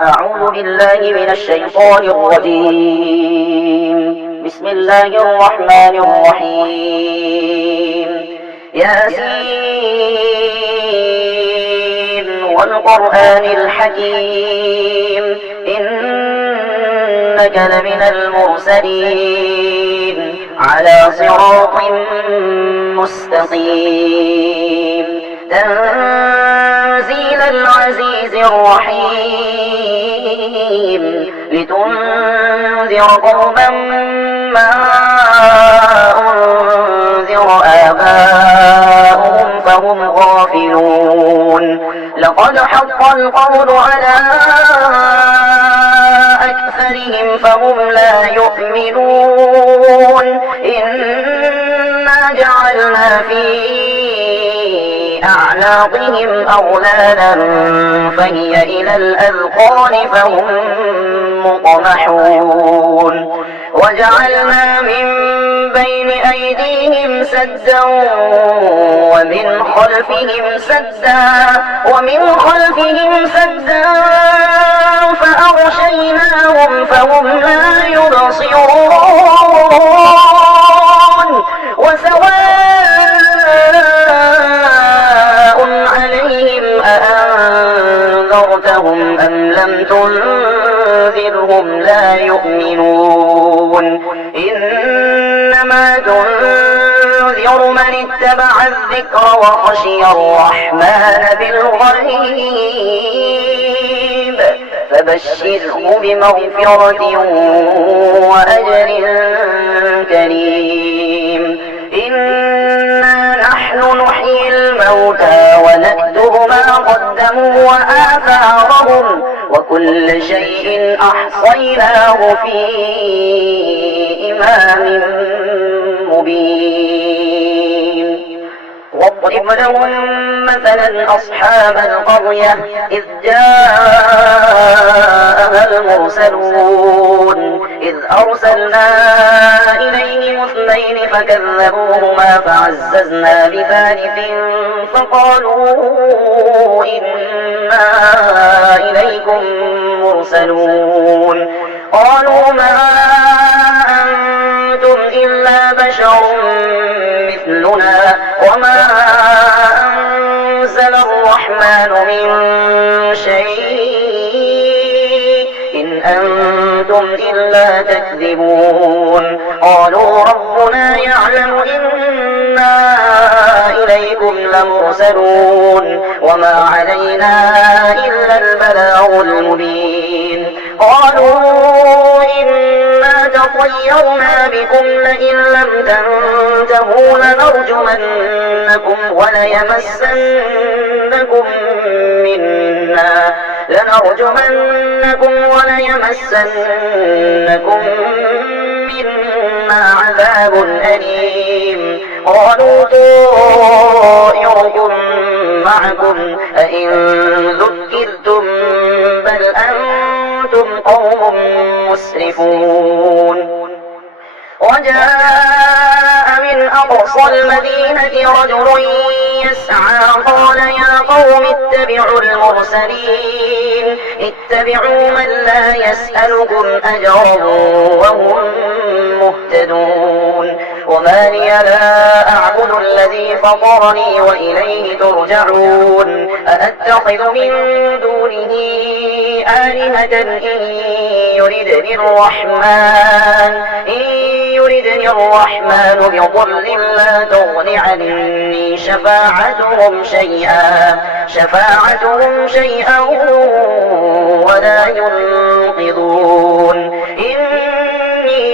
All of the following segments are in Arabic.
أعوذ بالله من الشيطان الرجيم. بسم الله الرحمن الرحيم. ياسين والقرآن الحكيم إنك لمن المرسلين على صراط مستقيم تنزيل العزيز الرحيم لتنذر قوما ما أنذر آباؤهم فهم غافلون. لقد حق القول على أكثرهم فهم لا يؤمنون. إنا جعلنا في أعناقهم أغلالا فهي إلى الأذقان فهم مطمحون. وجعلنا من بين أيديهم سدا ومن خلفهم سدا فأغشيناهم فهم لا يبصرون. وسواء عليهم أأنذرتهم أم لم تنذرهم لا يؤمنون. إنما تنذر من اتبع الذكر وخشي الرحمن بالغيب فبشره بمغفرة وأجر كريم. إنا نحن نحيي الموتى ونكتب ما قدموا وآثارهم وكل شيء أحصيناه في إمام مبين. واضرب لهم مثلا أصحاب القرية إذ جاءها المرسلون إذ أرسلنا إليهم اثنين فكذبوهما فعززنا بثالث فقالوا إنا إليكم مرسلون. قالوا ما أنتم إلا بشر مثلنا وما أنزل الرحمن من شيء إن أنتم إلا تكذبون. قالوا ربنا يعلم إنا إليكم لمرسلون وما علينا إلا البلاغ المبين. قالوا إنا تطيرنا بكم لئن لم تنتهوا لنرجمنكم وليمسنكم منا عذاب أليم. قالوا طائركم معكم أئن ذكرتم بل أنتم قوم مسرفون. وجاء من أقصى المدينة رجل يسعى قال يا قوم اتبعوا المرسلين اتبعوا من لا يسألكم أجرا وهم مهتدون. وما لي لا أعبد الذي فطرني وإليه ترجعون. أأتخذ من دونه آلهة إن يردني الرحمن بضر لا تغن عني شفاعتهم شيئا ولا ينقذون. إني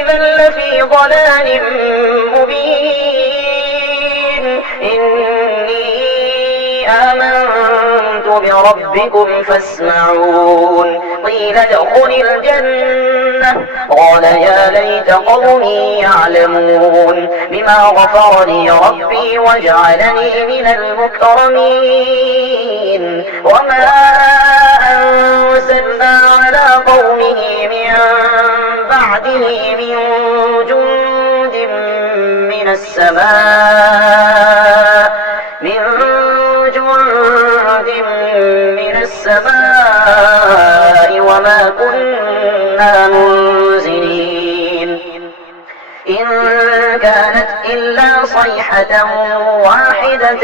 إذا لفي ضلال مبين. إني آمنت بربكم فاسمعون. قيل ادخل الجنة قال يا ليت قومي يعلمون بما غفر لي ربي وجعلني من المكرمين. وما أنزلنا على قومه من بعده من جند من السماء وما كنا منزلين إن كانت إلا صيحة واحدة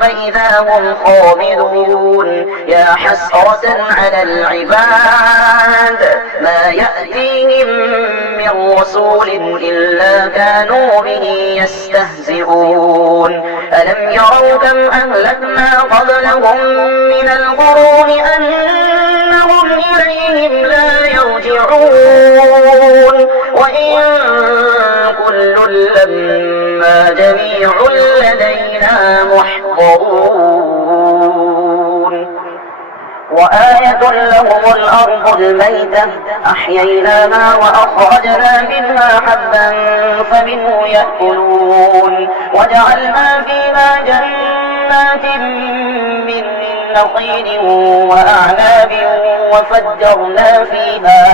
فإذا هم خامدون يا حسرة على العباد ما يأتيهم من رسول إلا كانوا به يستهزئون ألم يروا كم أهلكنا قبلهم من القرون أنهم إليهم لا يرجعون وإن كل لما جميع لدينا محضرون وآية لهم الأرض الميتة أحييناها وأخرجنا منها حبا فمنه يأكلون وجعلنا فيها جنات من نخيل وأعناب وفجرنا فيها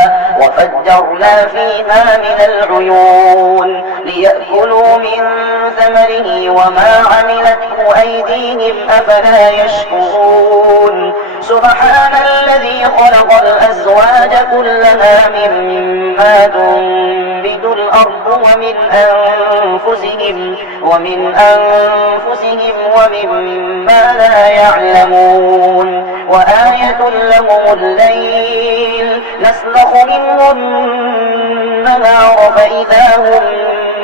من العيون ليأكلوا من ثمره وما عملته أيديهم أفلا يشكرون سبحان الذي خلق الأزواج كلها مما تنبت الأرض ومن أنفسهم ومما لا يعلمون وآية لهم الليل نسلخ منه النهار فإذا هم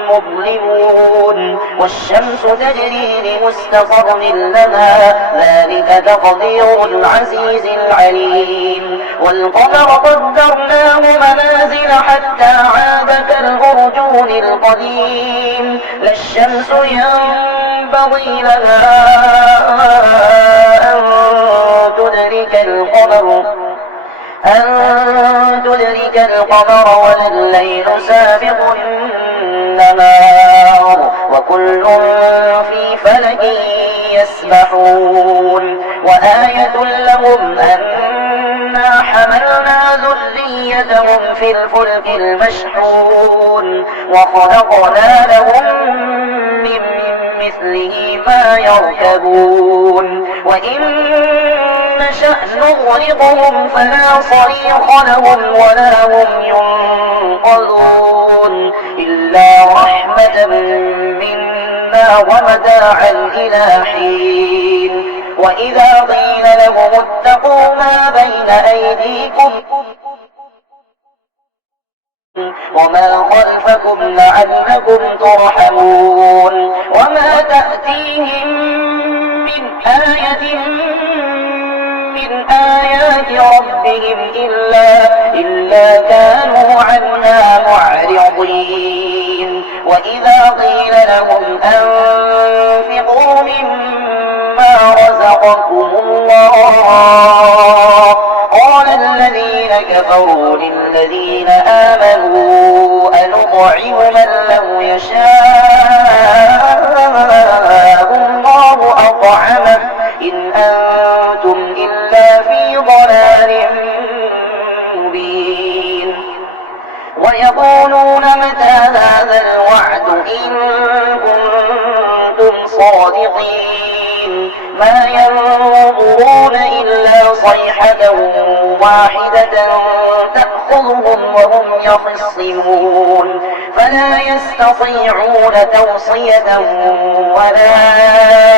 مظلمون والشمس تجري لمستقر لها ذلك تقدير العزيز العليم والقمر قدرناه منازل حتى عاد كالأرجون القديم لا الشمس ينبغي لها أن تدرك القمر ولا الليل سابق النهار وكل في فلك يسبحون وآية لهم أنا حملنا ذريتهم في الفلك المشحون وخلقنا لهم من مثله ما يركبون وإن نشأ نغرقهم فلا صريخ لهم ولا هم ينقذون إلا رحمة منا ومتاعا إلى حين وإذا قيل لهم اتقوا ما بين أيديكم وما خلفكم لعلكم ترحمون وما تأتيهم من آية من آيات ربهم إلا كانوا عنها معرضين وإذا قيل لهم أنفقوا مما رزقكم الله قال الذين كفروا للذين آمنوا أنطعم من لو يشاء الله أطعمه إن أنتم إلا في ضلال مبين ويقولون متى هذا الوعد إن كنتم صادقين ما ينظرون إلا صيحة واحدة تأخذهم وهم يخصمون فلا يستطيعون توصية ولا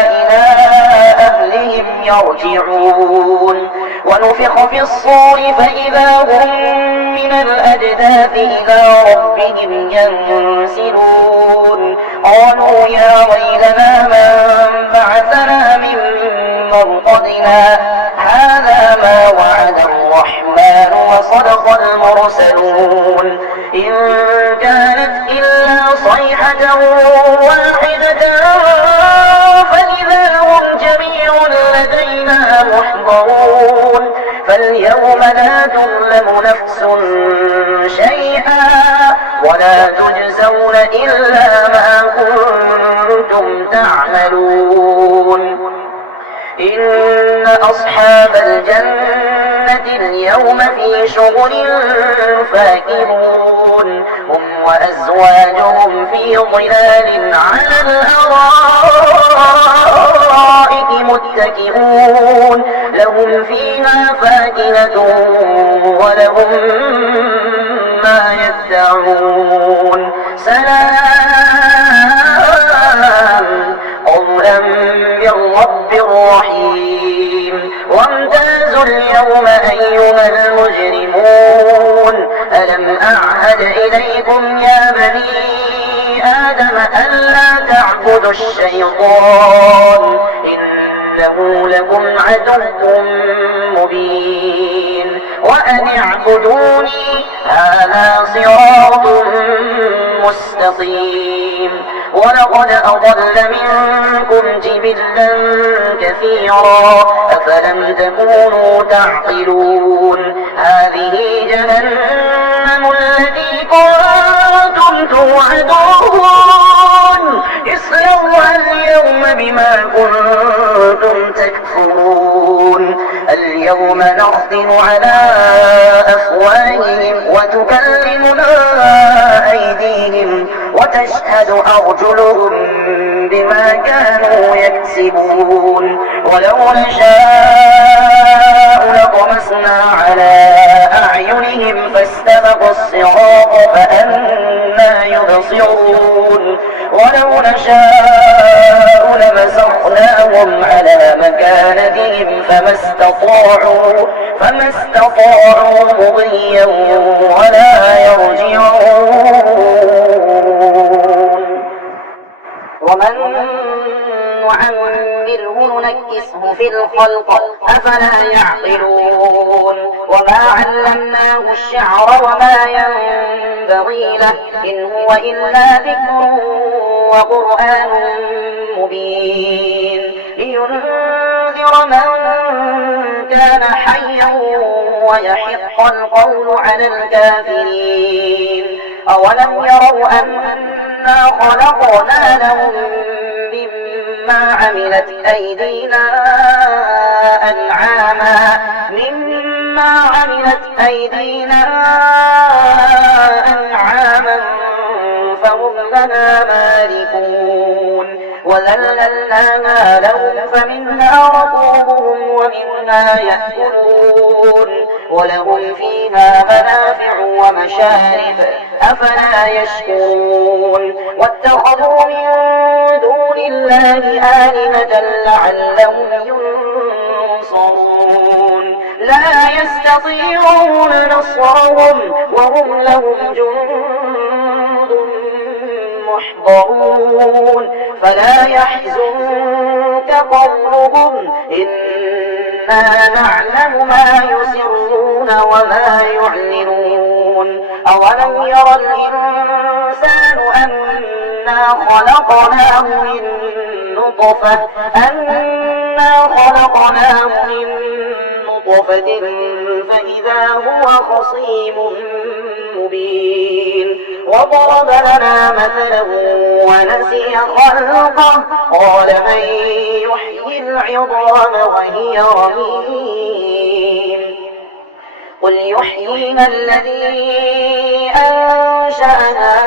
إلى أهلهم يرجعون ونفخ في الصور فإذا هم من الأجداث إلى ربهم ينسلون قالوا يا ويلنا من بعثنا من مرقدنا هذا ما وعد الرحمن وصدق المرسلون إن كانت إلا صيحة واحدة فإذا هم جميع لدينا محضرون فاليوم لا تظلم نفس شيئا ولا تجزون إلا ما كنتم تعملون إن أصحاب الجنة اليوم في شغل فاكهون هم وأزواجهم في ظلال على الأرائك متكئون لهم فيها فاكهة ولهم ما يدعون سلام قولا من رب رحيم وامتازوا اليوم أيها المجرمون ألم أعهد إليكم يا بني آدم ألا تعبدوا الشيطان إنه لكم عدو مبين وأن اعبدوني هذا صراط مستقيم ولقد أضل منكم جبلا كثيرا أفلم تكونوا تعقلون هذه جهنم التي كنتم توعدون اصلوها اليوم بما كنتم تكفرون اليوم نختم على أفواههم وتكلمنا أيديهم وتشهد أرجلهم بما كانوا يكسبون ولو نشاء لطمسنا على أعينهم فاستبقوا الصراط فأنى يبصرون ولو نشاء لمسخناهم على مكانتهم فما استطاعوا مضيا ولا يرجعون ومن نعمره ننكسه في الخلق أفلا يعقلون وما علمناه الشعر وما ينبغي له إن هو إلا ذكر وقرآن مبين لينذر من كان حيا ويحق القول على الكافرين أولم يروا أنا خلقنا لهم مما عملت أيدينا أنعاما فهم لنا مالكون وذللناها لهم فمنها ركوبهم ومنها يأكلون ولهم فيها منافع ومشارب أفلا يشكرون واتخذوا من دون الله آلهة لعلهم ينصرون لا يستطيعون نصرهم وهم لهم جند محضرون فلا يحزنك قولهم إنا نعلم ما يسرون وما يعلنون أولم يرى الإنسان أنا خلقناه من نطفة فإذا هو خصيم مبين وضرب لنا مثلا ونسي خلقه قال من يحيي العظام وهي رميم قل يحييها الذي أنشأها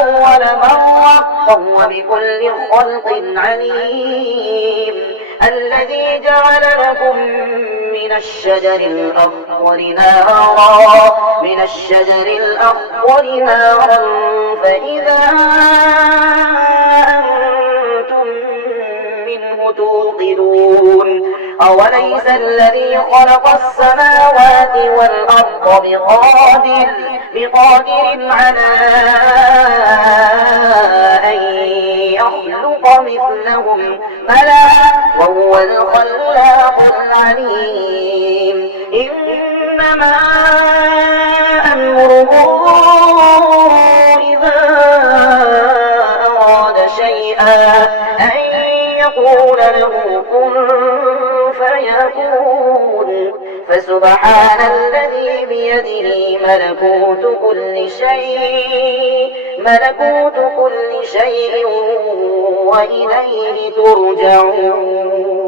أول مرة وهو بكل خلق عليم الذي جعل لكم من الشجر الأخضر نارا فإذا أنتم منه توقدون أوليس الذي خلق السماوات والأرض بقادر على أن يخلق مثلهم بلى وهو الخلاق العليم إنما أمره إذا أراد شيئا أن يقول له كن فيكون فسبحان الذي بيده ملكوت كل شيء وإليه ترجعون.